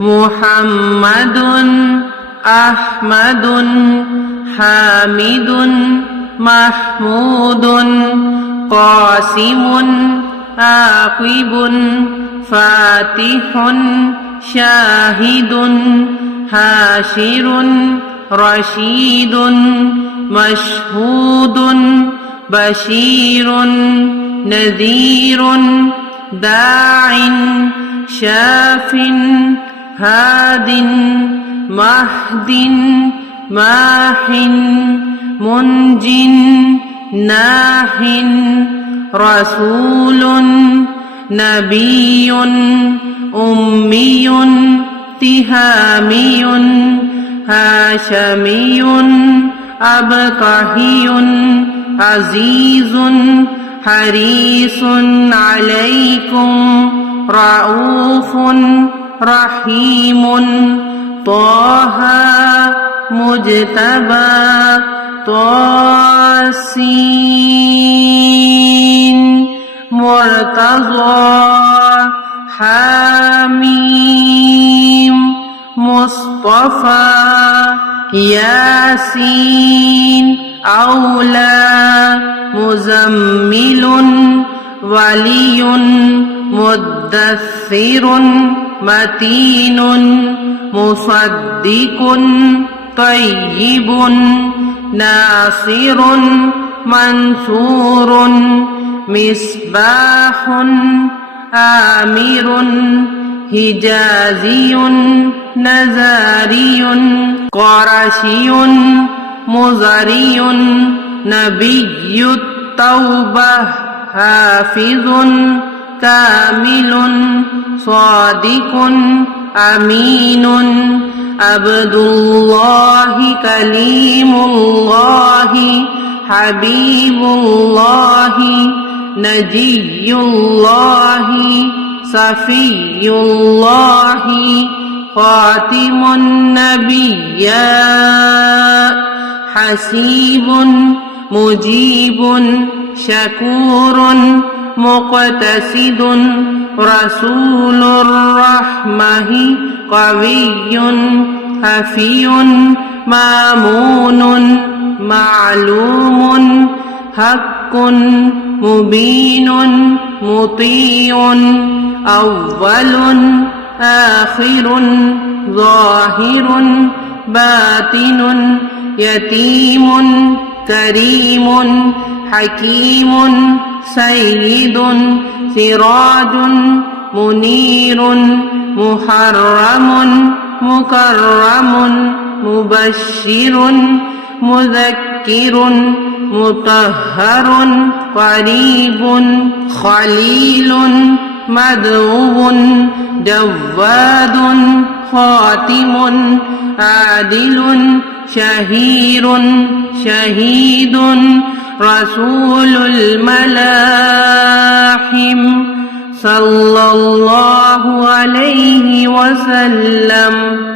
محمد أحمد حامد محمود قاسم عاقب فاتح شاهد حاشر رشيد مشهود بشير نذير داع شاف هاد مهد ماح منج ناح رسول نبي أمي تهامي هاشمي أبطحي عزيز حريص عليكم رؤوف رحيم طه مجتبى طاسين مرتضى حاميم مصطفى ياسين أولى مزمل ولي مدثر متين مصدق طيب ناصر منصور مصباح آمر حجازي نزاري قرشي مزري نبي التوبة حافظ كامل صادق أمين عبد الله كليم الله حبيب الله نجي الله صفي الله خاتم النبياء حسيب مجيب شكور مقتصد رسول الرحمة قوي خفي مامون معلوم حق مبين مطيع أول آخر ظاهر باطن يتيم كريم حكيم سيد سراج منير محرم مكرم مبشر مذكر مطهر قريب خليل مدعو جواد خاتم عادل شهير شهيد رسول الملاحم صلى الله عليه وسلم.